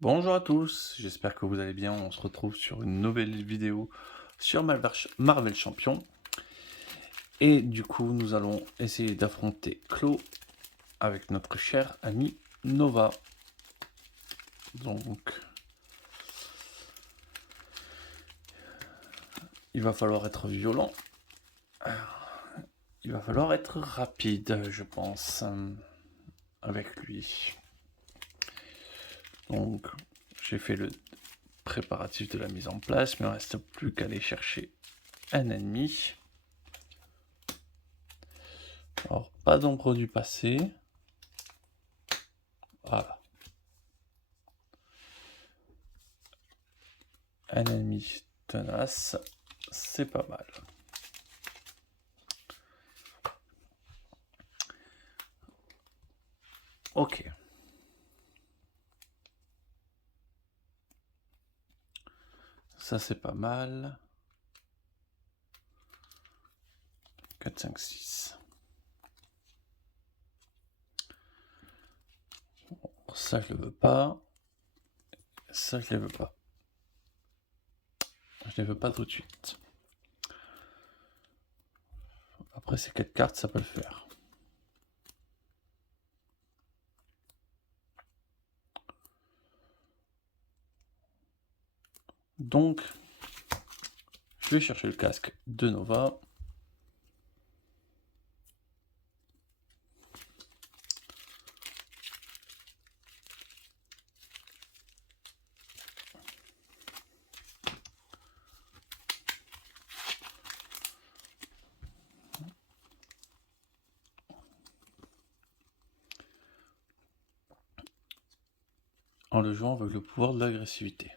Bonjour à tous, j'espère que vous allez bien. On se retrouve sur une nouvelle vidéo sur Marvel Champion. Et du coup, nous allons essayer d'affronter Claw avec notre cher ami Nova. Donc, il va falloir être violent. Il va falloir être rapide, je pense, avec lui. Donc, j'ai fait le préparatif de la mise en place, mais il ne reste plus qu'à aller chercher un ennemi. Alors, pas d'ombre du passé. Voilà. Un ennemi tenace, c'est pas mal. Ok. Ça c'est pas mal. 4, 5, 6. Ça je le veux pas. Ça je les veux pas. Je les veux pas tout de suite. Après ces 4 cartes, ça peut le faire. Donc, je vais chercher le casque de Nova. En le jouant avec le pouvoir de l'agressivité.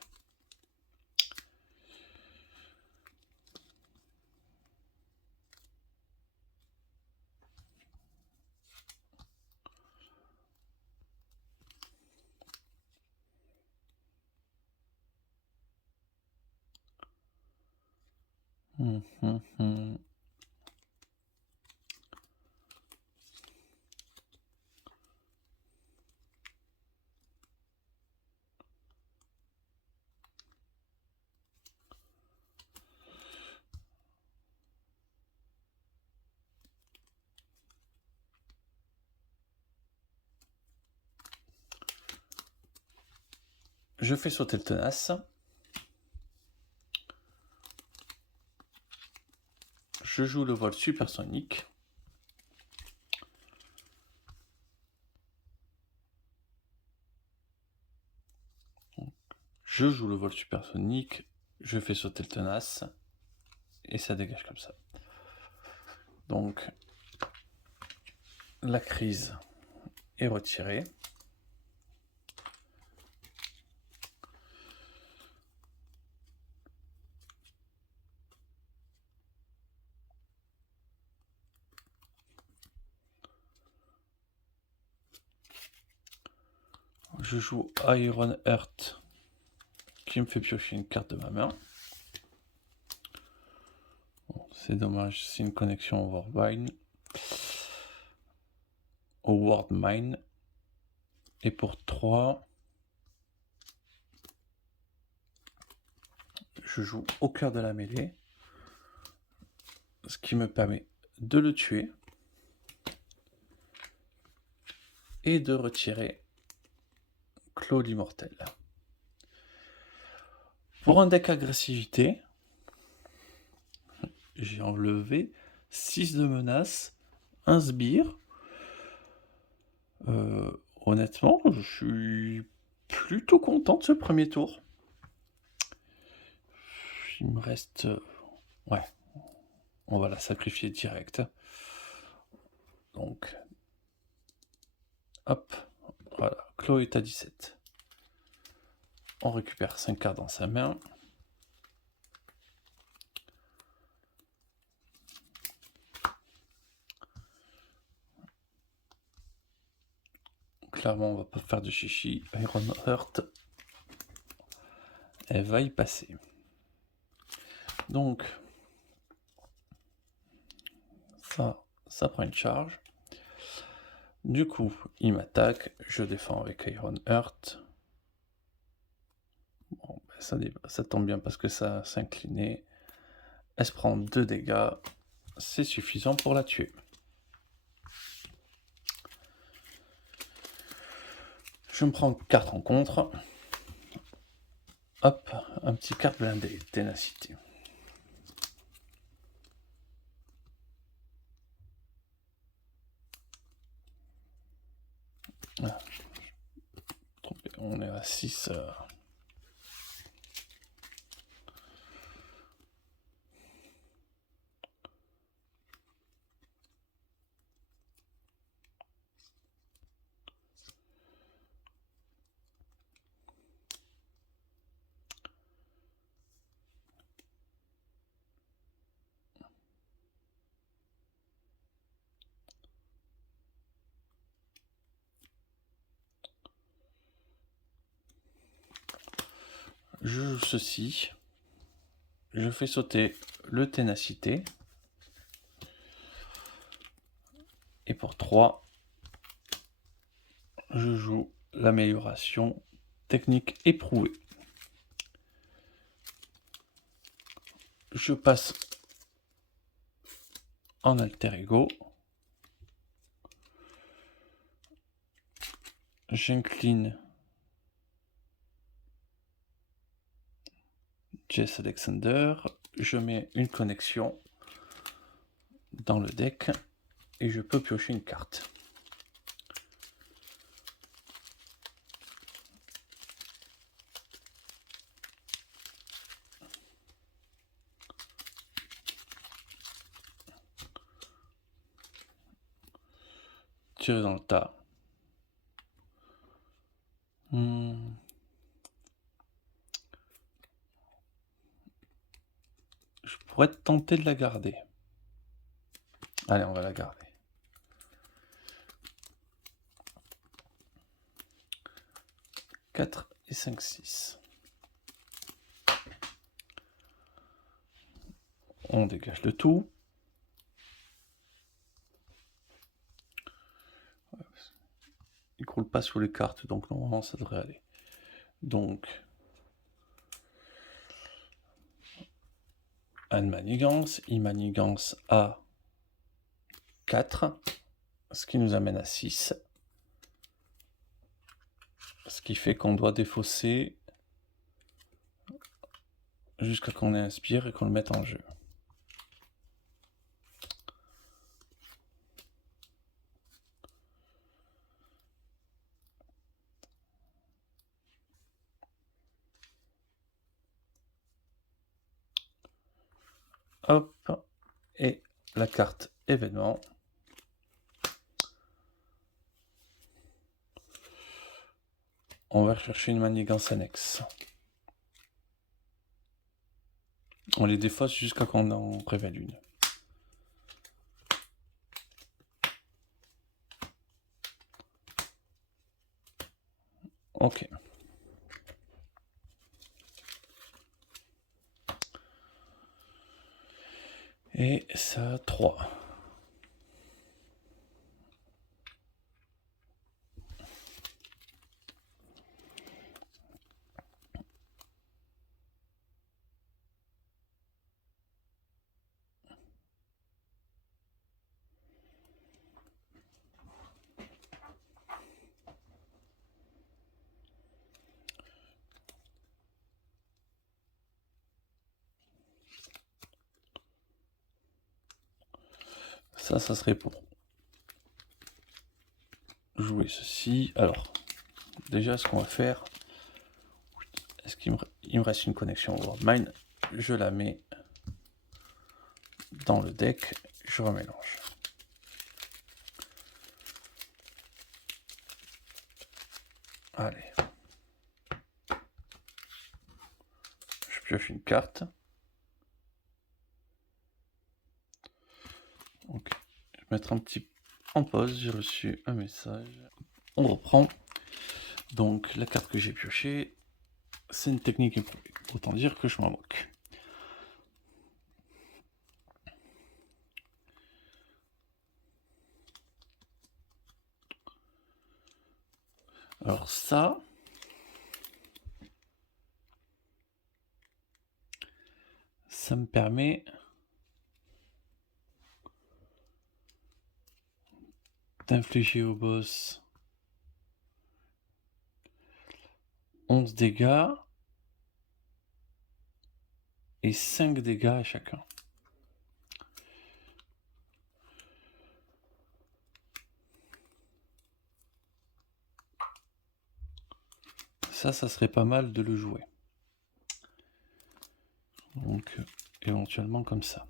Je fais sauter le tenace. Je joue le vol supersonique. Je joue le vol supersonique. Je fais sauter le tenace. Et ça dégage comme ça. Donc, la crise est retirée. Je joue Iron Heart qui me fait piocher une carte de ma main. Bon, c'est dommage, c'est une connexion au World Mine. Et pour 3, je joue au cœur de la mêlée, ce qui me permet de le tuer et de retirer Claw l'immortel. Pour un deck agressivité, j'ai enlevé 6 de menaces, un sbire. Honnêtement, je suis plutôt content de ce premier tour. Il me reste... ouais, on va la sacrifier direct. Donc, hop, voilà, Claw est à 17. On récupère 5 cartes dans sa main. Clairement, on va pas faire de chichi. Iron Heart, elle va y passer. Donc, ça prend une charge. Du coup, il m'attaque. Je défends avec Iron Heart. Bon, ça tombe bien parce que ça s'inclinait. Elle se prend 2 dégâts. C'est suffisant pour la tuer. Je me prends 4 en contre. Hop, un petit carte blindé, ténacité. Ah, on est à 6. Je joue ceci. Je fais sauter le ténacité. Et pour 3, je joue l'amélioration technique éprouvée. Je passe en alter ego. J'incline Jess Alexander. Je mets une connexion dans le deck et je peux piocher une carte. Tirer dans le tas. Je pourrais tenter de la garder. Allez, on va la garder. « 4 et 5, 6. On dégage le tout. Il ne coule pas sur les cartes, donc normalement ça devrait aller. Donc, un manigance, il manigance à 4, ce qui nous amène à 6. Ce qui fait qu'on doit défausser jusqu'à qu'on inspire et qu'on le mette en jeu. Hop, et la carte événement. On va rechercher une manigance annexe. On les défausse jusqu'à qu'on en révèle une. Ok. Et ça, 3. Ça serait pour jouer ceci. Alors, déjà, ce qu'on va faire, est-ce qu'il me reste une connexion World Mine? Je la mets dans le deck, je remélange. Allez. Je pioche une carte. Ok. Je vais mettre un petit en pause, j'ai reçu un message. On reprend. Donc la carte que j'ai piochée, c'est une technique éprouvée. Autant dire que je m'en moque. Alors ça, ça me permet d'infliger au boss 11 dégâts et 5 dégâts à chacun. Ça serait pas mal de le jouer. Donc, éventuellement comme ça.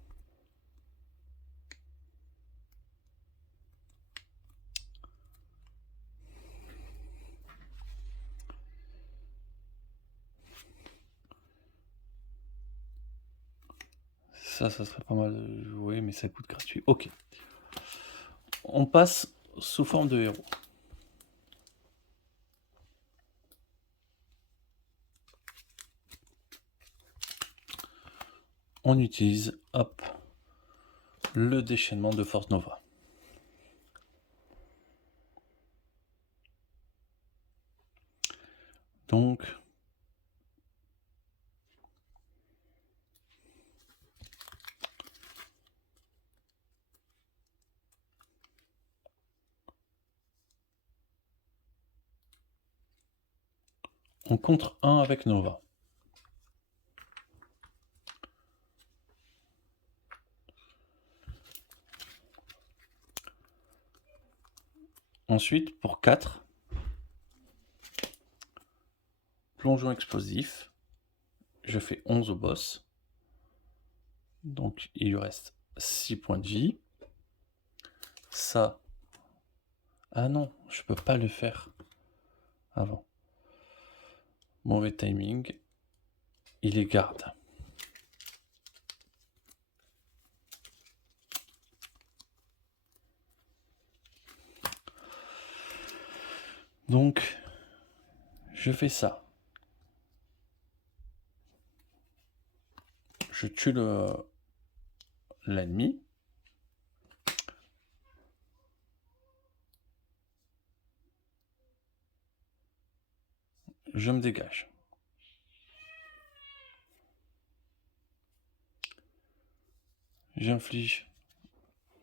Ça serait pas mal de jouer, mais ça coûte gratuit. Ok. On passe sous forme de héros. On utilise, hop, le déchaînement de Force Nova. Donc, on contre 1 avec Nova. Ensuite, pour 4, plongeon explosif, je fais 11 au boss. Donc, il lui reste 6 points de vie. Ça... Ah non, je peux pas le faire avant. Mauvais timing. Il les garde. Donc, je fais ça. Je tue l'ennemi. Je me dégage. J'inflige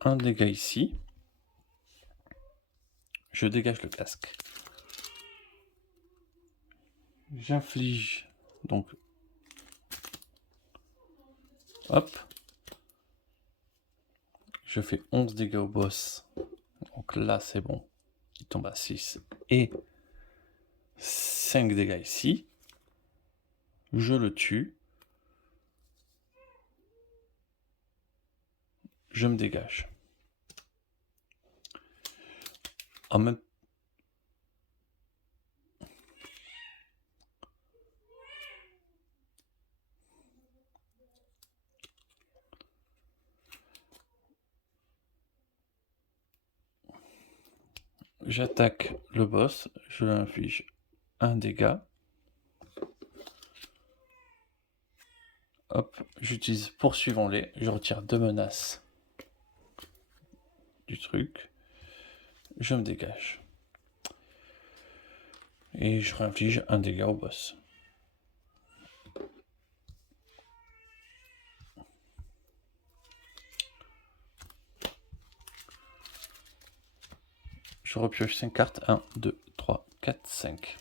un dégât ici. Je dégage le casque. J'inflige donc... Hop. Je fais 11 dégâts au boss. Donc là, c'est bon. Il tombe à 6. Et 5 dégâts ici. Je le tue. Je me dégage. En même j'attaque le boss, je lui inflige un dégât. Hop, j'utilise poursuivons-les, je retire 2 menaces du truc. Je me dégage. Et je réinflige un dégât au boss. Je repioche 5 cartes. 1, 2, 3, 4, 5.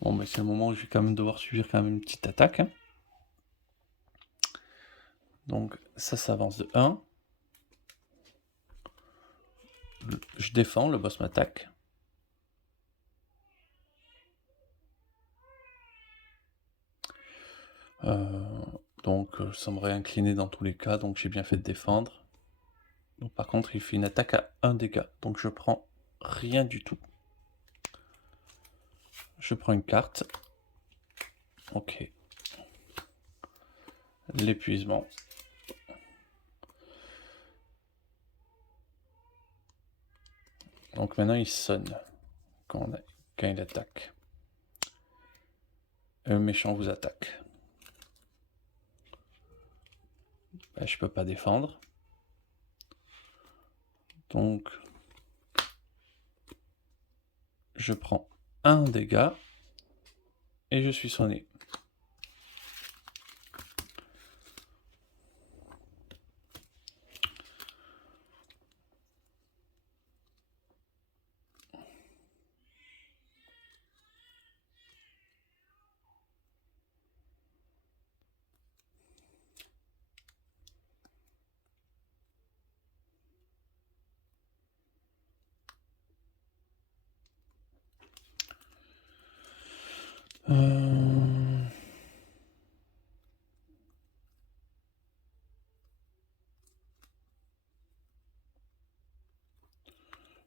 Bon, mais c'est le moment où je vais quand même devoir subir quand même une petite attaque. Hein. Donc ça s'avance de 1. Je défends, le boss m'attaque. Donc ça me réincliner dans tous les cas, donc j'ai bien fait de défendre. Donc, par contre, il fait une attaque à 1 dégât, donc je prends rien du tout. Je prends une carte. Ok. L'épuisement. Donc maintenant il sonne quand il attaque. Un méchant vous attaque. Ben, je peux pas défendre. Donc, je prends un dégât et je suis sonné.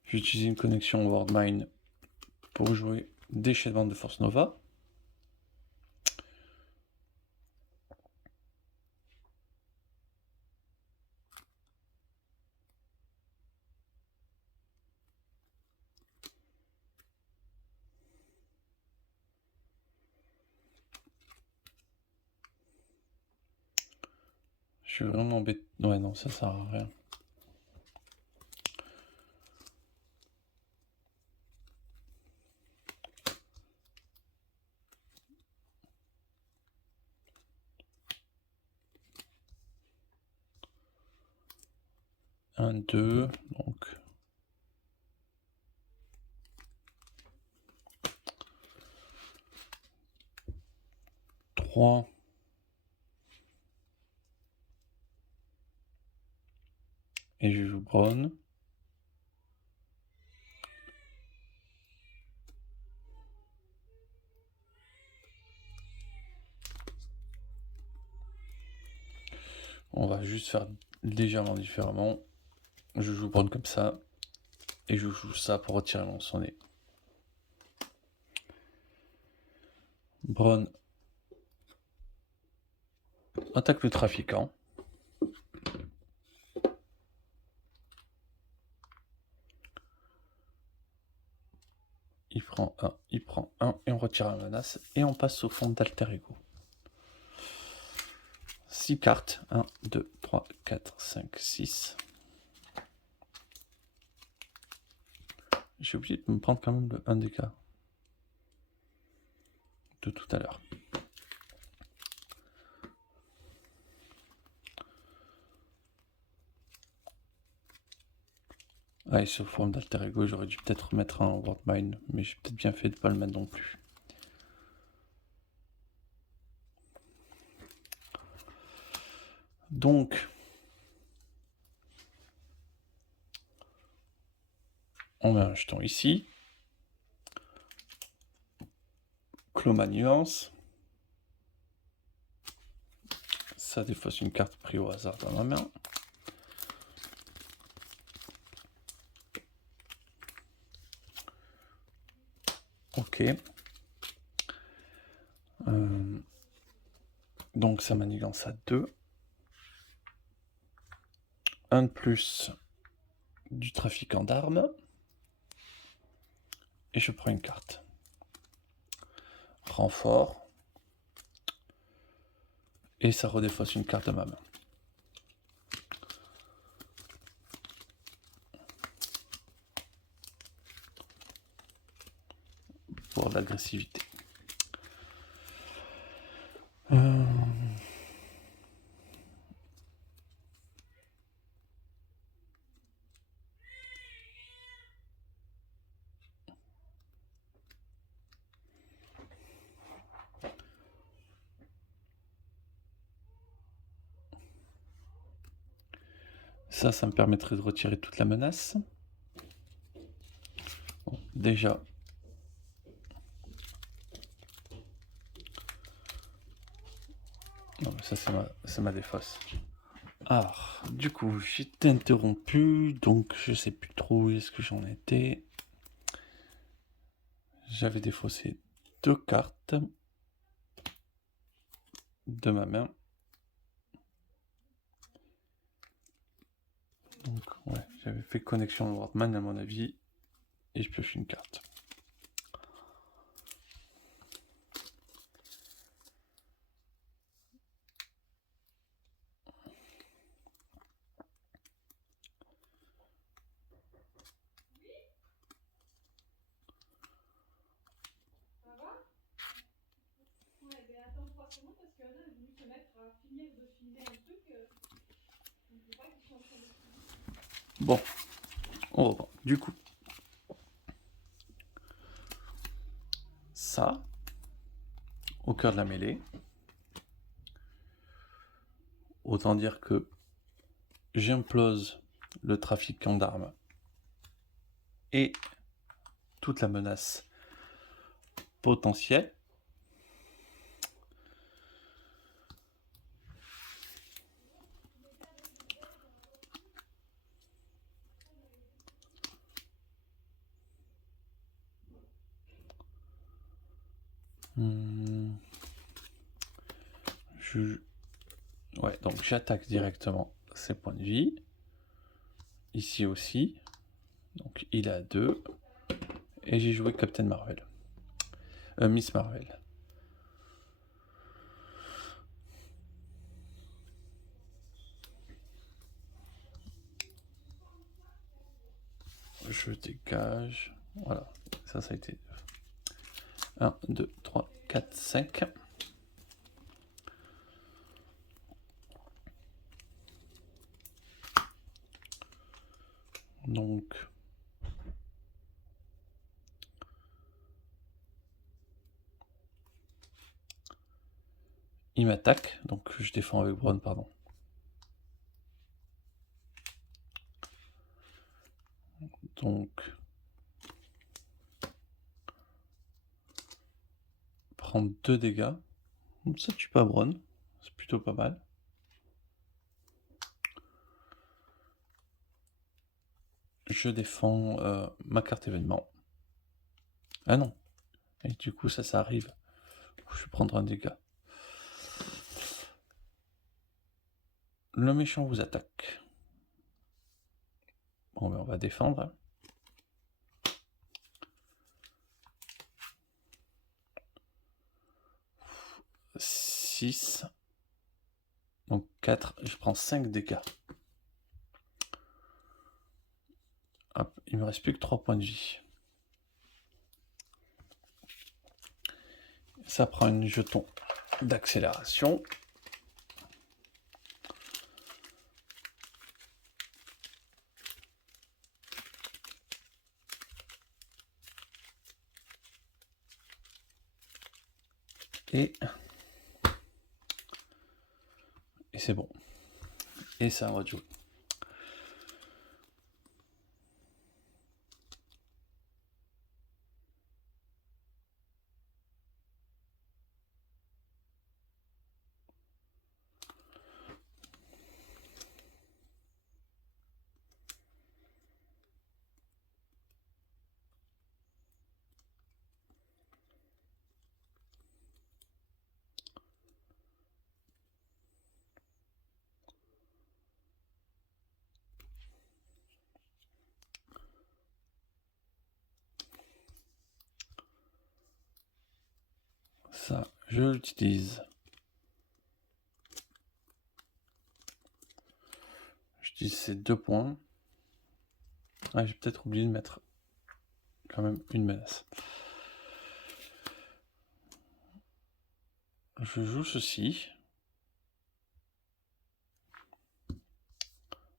J'utilise une connexion Worldmine pour jouer déchaînement de Force Nova. Je suis vraiment embêté. Ouais, non, ça sert à rien. Un, deux, donc. Trois. Et je joue Braun. On va juste faire légèrement différemment. Je joue Braun comme ça. Et je joue ça pour retirer mon sonnet. Braun attaque le trafiquant. Il prend un et on retire la menace. Et on passe au fond d'Alter Ego. 6 cartes. 1, 2, 3, 4, 5, 6. J'ai oublié de me prendre quand même le 1 dégât de tout à l'heure. Ah, et sur forme d'Alter Ego, j'aurais dû peut-être remettre un Worldmine, mais j'ai peut-être bien fait de ne pas le mettre non plus. Donc, on met un jeton ici. Clos nuance. Ça défausse une carte prise au hasard dans ma main. Ok. Donc ça manigance à 2. Un de plus du trafiquant d'armes. Et je prends une carte. Renfort. Et ça redéfausse une carte de ma main. Pour l'agressivité. Ça me permettrait de retirer toute la menace. Bon, déjà. Non, mais ça c'est ma défausse. Ah, du coup, j'étais interrompu, donc je sais plus trop où est-ce que j'en étais. J'avais défaussé 2 cartes de ma main. Donc, ouais, j'avais fait connexion Worldman à mon avis, et je pioche une carte. Bon, on reprend. Du coup, ça, au cœur de la mêlée, autant dire que j'implose le trafiquant d'armes et toute la menace potentielle. Ouais, donc j'attaque directement ses points de vie. Ici aussi. Donc il a 2. Et j'ai joué Captain Marvel. Miss Marvel. Je dégage. Voilà. Ça a été 1, 2, 3, 4, 5. Donc, il m'attaque. Donc, je défends avec Braun, pardon. Donc, prendre 2 dégâts. Ça tue pas Braun. C'est plutôt pas mal. Je défends ma carte événement. Ah non. Et du coup, ça arrive. Je vais prendre un dégât. Le méchant vous attaque. Bon, ben on va défendre. 6. Donc 4. Je prends 5 dégâts. Hop, il me reste plus que 3 points de vie. Ça prend une jeton d'accélération. Et c'est bon. Et ça va jouer. Ça, je l'utilise. J'utilise ces 2 points. Ah, j'ai peut-être oublié de mettre quand même une menace. Je joue ceci.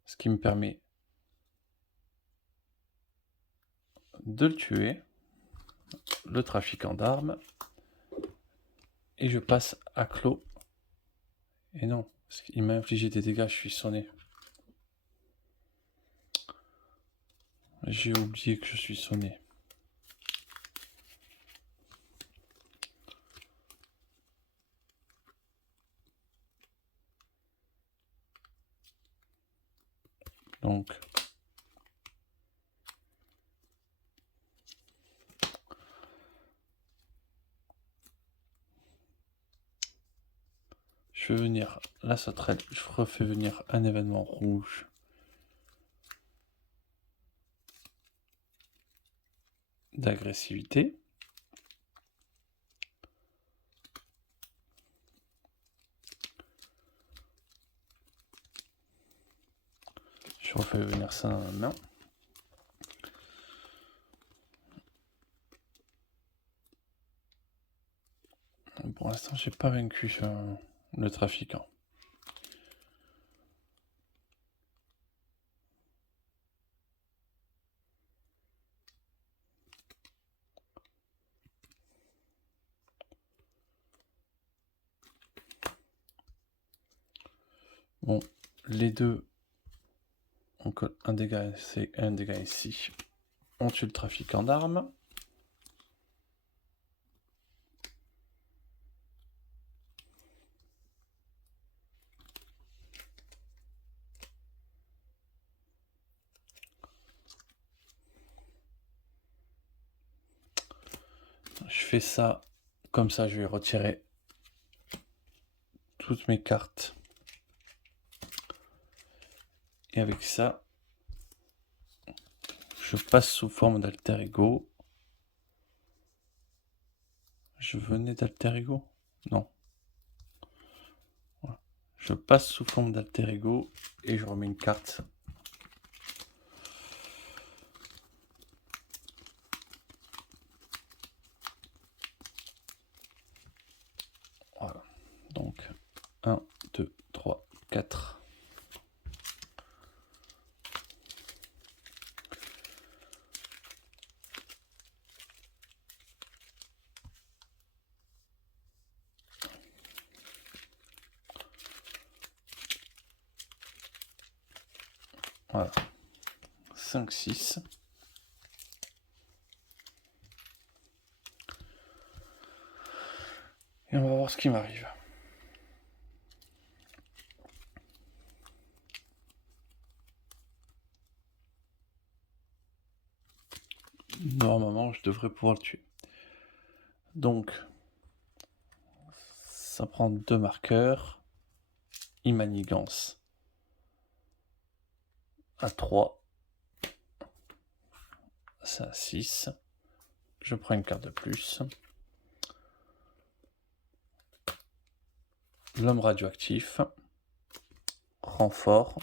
Ce qui me permet de le tuer. Le trafiquant d'armes. Et je passe à Clos. Et non, parce qu'il m'a infligé des dégâts, je suis sonné. J'ai oublié que je suis sonné. Donc, je vais venir la sauterelle, je refais venir un événement rouge. D'agressivité. Je refais venir ça dans la main. Bon, Pour l'instant, j'ai pas vaincu le trafiquant. Bon, les deux, on colle un dégât ici et un dégât ici. On tue le trafiquant d'armes. Je fais ça, comme ça je vais retirer toutes mes cartes. Et avec ça, je passe sous forme d'alter ego. Je venais d'alter ego? Non. Voilà. Je passe sous forme d'alter ego et je remets une carte. Voilà. Donc, 1, 2, 3, 4. Voilà. 5, 6. Et on va voir ce qui m'arrive. Normalement, je devrais pouvoir le tuer. Donc, ça prend 2 marqueurs. Il manigance à 3. Ça à 6. Je prends une carte de plus. L'homme radioactif. Renfort.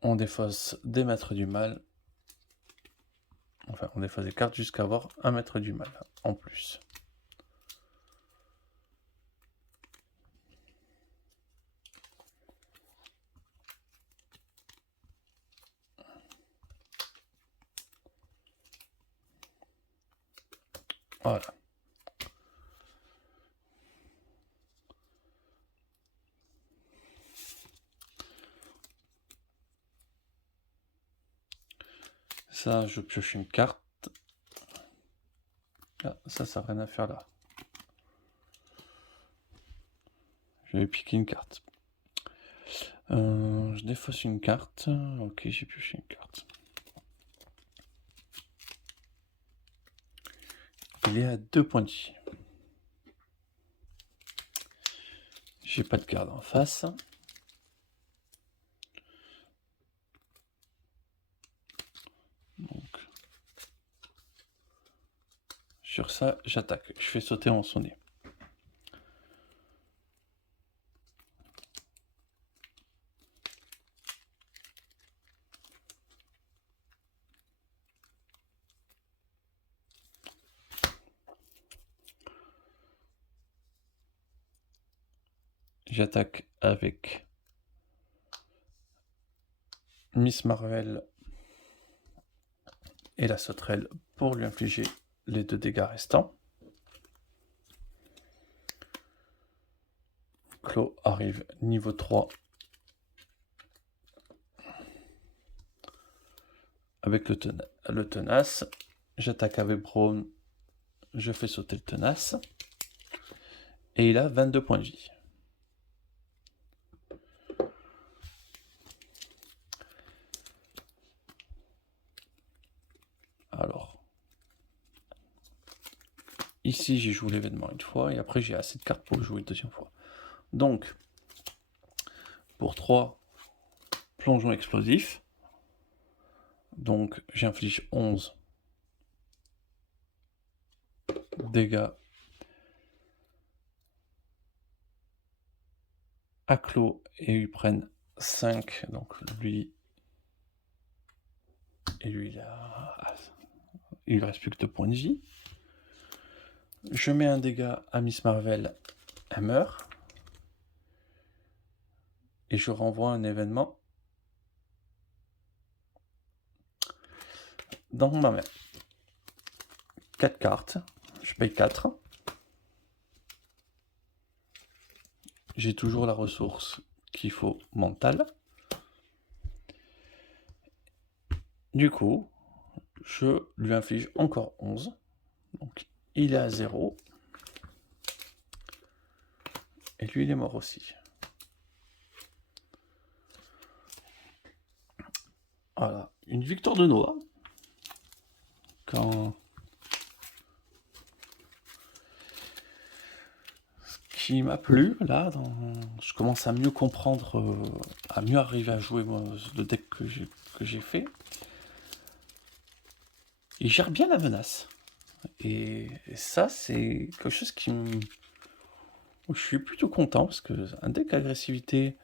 On défausse des maîtres du mal. Enfin, on défausse des cartes jusqu'à avoir un maître du mal en plus. Voilà. Ça, je pioche une carte. Ah, ça n'a rien à faire là. Je vais piquer une carte. Je défausse une carte. Ok, j'ai pioché une carte. Il est à 2 points de vie. J'ai pas de garde en face. Donc, sur ça, j'attaque. Je fais sauter en son nez. J'attaque avec Miss Marvel et la sauterelle pour lui infliger les 2 dégâts restants. Claw arrive niveau 3 avec le tenace. J'attaque avec Brawn, je fais sauter le tenace. Et il a 22 points de vie. Alors, ici j'ai joué l'événement une fois et après j'ai assez de cartes pour jouer une deuxième fois. Donc, pour 3 plongeons explosifs, donc j'inflige 11 dégâts à Claw et ils prennent 5, donc lui et lui il ne reste plus que 2 points de vie. Je mets un dégât à Miss Marvel, elle meurt. Et je renvoie un événement dans ma main. 4 cartes, je paye 4. J'ai toujours la ressource qu'il faut mentale. Du coup, je lui inflige encore 11. Donc il est à 0. Et lui, il est mort aussi. Voilà, une victoire de Noah. Quand... Ce qui m'a plu, là, je commence à mieux comprendre, à mieux arriver à jouer le deck que j'ai fait. Il gère bien la menace. Et ça, c'est quelque chose qui me... Je suis plutôt content, parce que un deck agressivité...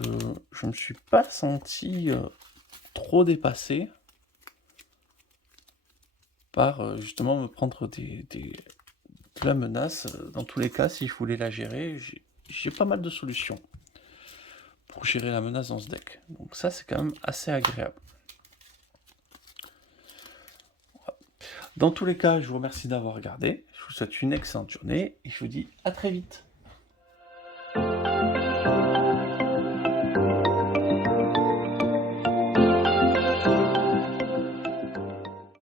Je me suis pas senti trop dépassé par justement me prendre de la menace. Dans tous les cas, si je voulais la gérer, j'ai pas mal de solutions pour gérer la menace dans ce deck. Donc ça, c'est quand même assez agréable. Dans tous les cas, je vous remercie d'avoir regardé. Je vous souhaite une excellente journée et je vous dis à très vite.